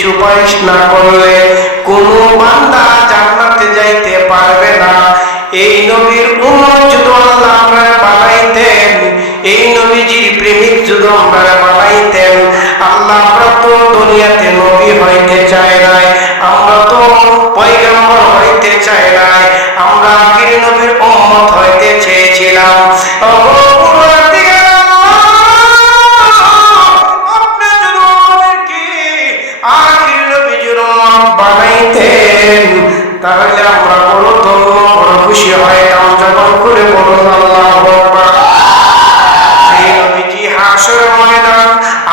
সুপারিশ না করলে কোন বান্দা জান্নাতে যাইতে পারবে না। এই নবীর উম্মত যদি আল্লাহ আপনারা বানাইতেন, এই নবীজির প্রেমিক যদি আপনারা বানাইতেন, আল্লাহ আমরা তো দুনিয়াতে নবী হইতে চাই নাই, আমরা তো পয়গম্বর হইতে চাই নাই, আমরা আখির নবীর উম্মত হইতে চেয়েছিলাম। তাহলে আমরা বড় খুশি হইতাম যখন করে বলুন আল্লাহু আকবার। সেই নবীজি হাসরের ময়দান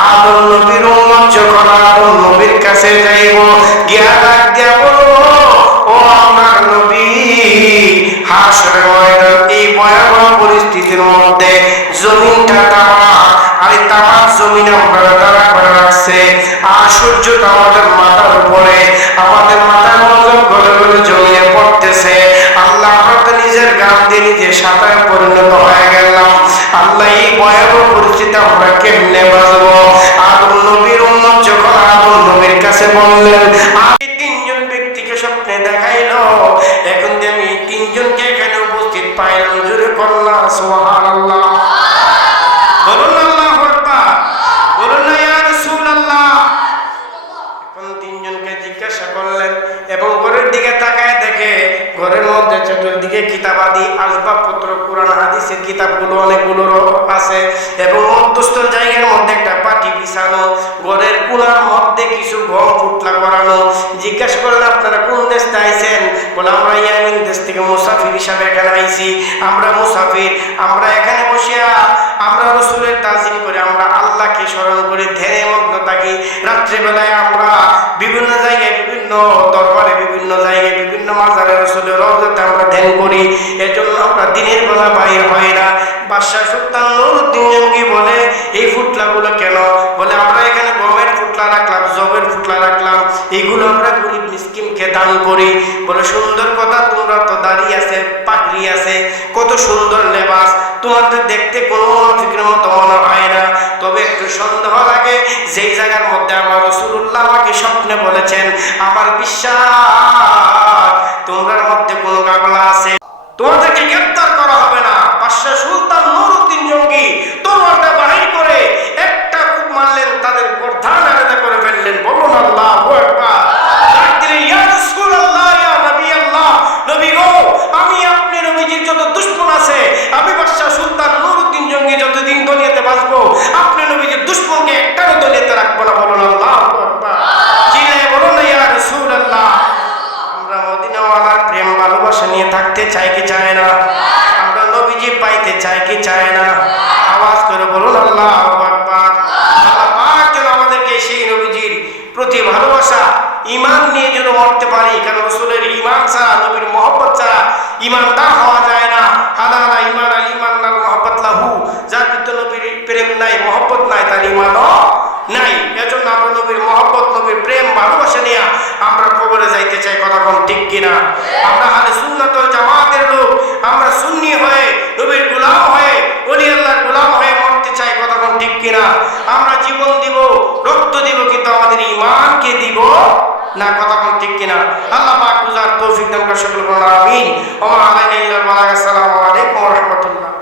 আদম নবীর উম্মত যখন আদম নবীর কাছে যাইব, গিয়া ডাক দিয়া বলবো, ও আমার নবী, হাসরের ময়দান এই ভয়াবহ পরিস্থিতির মধ্যে জমিনটা তামা, আর তামার জমিন আমরা দাঁড়া করে রাখছে, আর সূর্যটা আমাদের মাথার উপরে, আমাদের মাথার মধ্যে গলে গলে জমিনে পড়তেছে। আল্লাহ আমরা তো নিজের গান দিয়ে নিজের সাঁতারে পরিণত হয়ে গেলাম। আল্লাহ এই ভয়াবহ পরিস্থিতি আমরা কেমনে বাঁচবো? আদম নবীর উম্মত যখন আদম নবীর কাছে বললেন, আমি তিনজন ব্যক্তিকে স্বপ্নে দেখাইলো, এখন যে আমি তিনজনকে এখানে উপস্থিত পাইলাম, জোরে কল্লা সুবহানাল্লাহ, বলুন আল্লাহু আকবার, বলুন ইয়া রাসূলুল্লাহ। এখন তিনজনকে জিজ্ঞাসা করলেন এবং ঘরের দিকে তাকায় দেখে ঘরের মধ্যে চতুর্দিকে কিতাবাদি আসবাবপত্র, কোরআন হাদিসের কিতাবগুলো অনেকগুলো আছে এবং মধ্যস্থ জায়গার মধ্যে একটা পাটি বিছানো, ঘরের কোণার মধ্যে কিছু গম ফুটলা করানো। জিজ্ঞাসা করলেন, আপনারা কোন দেশ থেকে আইছেন? বলে, আমরা ইয়ামিন দেশ থেকে মুসাফির হিসাবে এখানে আইছি। আমরা মুসাফির, আমরা এখানে বসিয়া আমরা রাসূলের তাজিম করে, আমরা আল্লাহকে স্মরণ করে ধ্যানে মগ্ন থাকি। রাত্রিবেলায় আমরা বিভিন্ন জায়গায়, বিভিন্ন দরবারে, বিভিন্ন জায়গায়, বিভিন্ন মাজারে রাসূলের রওজাতে আমরা ধ্যান করি। এজন্য আমরা দিনের বেলা বাইরে হয় না, বাদশাহ সুলতান নুরউদ্দিন জঙ্গি বলে, এই ফুটলাগুলো কেন? বলে আমরা এখানে গমের ফুটলা রাখলাম, জবের ফুটলা রাখলাম, এইগুলো আমরা গরিব মিসকিনকে দান করি। বলে সুন্দর কথা, তোমরা তো দাড়ি আছে, পাগড়ি আছে, কত সুন্দর লেবাস, তোমাদের দেখতে কোনো মুনাফিকের মতো মনে হয় না। তবে একটু সন্দেহ লাগে, যেই জায়গার মধ্যে আমার রাসূলুল্লাহ আমাকে স্বপ্নে বলেছেন, আমার বিশ্বাস তোমাদের মধ্যে কোনো গাবলা আছে, তোমাদেরকে গ্রেফতার করা হবে না। বাদশাহ সুলতান নুরউদ্দিন জঙ্গি তলোয়ারটা বাহির করে একটা কূপ মারলেন, তাদের গর্দান আলাদা করে ফেললেন। বলুন আল্লাহু আকবার। ডাক দিলেন, ইয়া রাসূলুল্লাহ, ইয়া নবী আল্লাহ, নবী গো, আমি আপনি নবীজির যত দুশমন আছে, আমি বাদশাহ সুলতান নুরউদ্দিন জঙ্গি যতদিন দুনিয়াতে বাঁচবো, আপনি নবীজির দুশমনকে একটাও দুনিয়াতে রাখবো না। বলুন আল্লাহু আকবার। চিল্লায়ে বলুন না ইয়া রাসূলুল্লাহ। আমরা মদিনাওয়ালার প্রেম ভালোবাসা নিয়ে থাকতে চাই কি চায় না? আমরা নবীজি পাইতে চাই কি চায় না? আওয়াজ করে বলুন আল্লাহু আকবার। আল্লাহ পাক যেন আমাদেরকে সেই নবীজির প্রতি ভালোবাসা, ঈমান নিয়ে যেন মরতে পারি। কারণ রাসূলের ঈমান ছাড়া, নবীর মহব্বত ছাড়া ঈমানদার হওয়া যায় না। হালালা ঈমান আল ঈমান লাল মহব্বত লাহু, যার ভিতরে নবীর প্রেম নাই, মহব্বত নাই, তার ঈমানও নাই। এজন্য আমরা নবীর মহব্বত, নবীর প্রেম ভালোবাসা নিয়ে আমরা কবরে যাইতে চাই। কথা কোন ঠিক কিনা? আমরা আহলে সুন্নাত ওয়াল জামাতের লোক, আমরা সুন্নি হয়ে, নবীর গোলাম হয়ে, ওলি আল্লাহর গোলাম হয়ে মরতে চাই। কথা কোন ঠিক কিনা? আমরা জীবন দিব, রক্ত দিব, কিন্তু আমাদের ঈমানকে দিব না। কথা কোন ঠিক কিনা? আল্লাহ পাক বুঝার তৌফিক দান করে। সকল বলুন আমিন। ওয়া আলাইনা ইল্লাল বালাগ। আসসালামু আলাইকুম ওয়া রাহমাতুল্লাহ।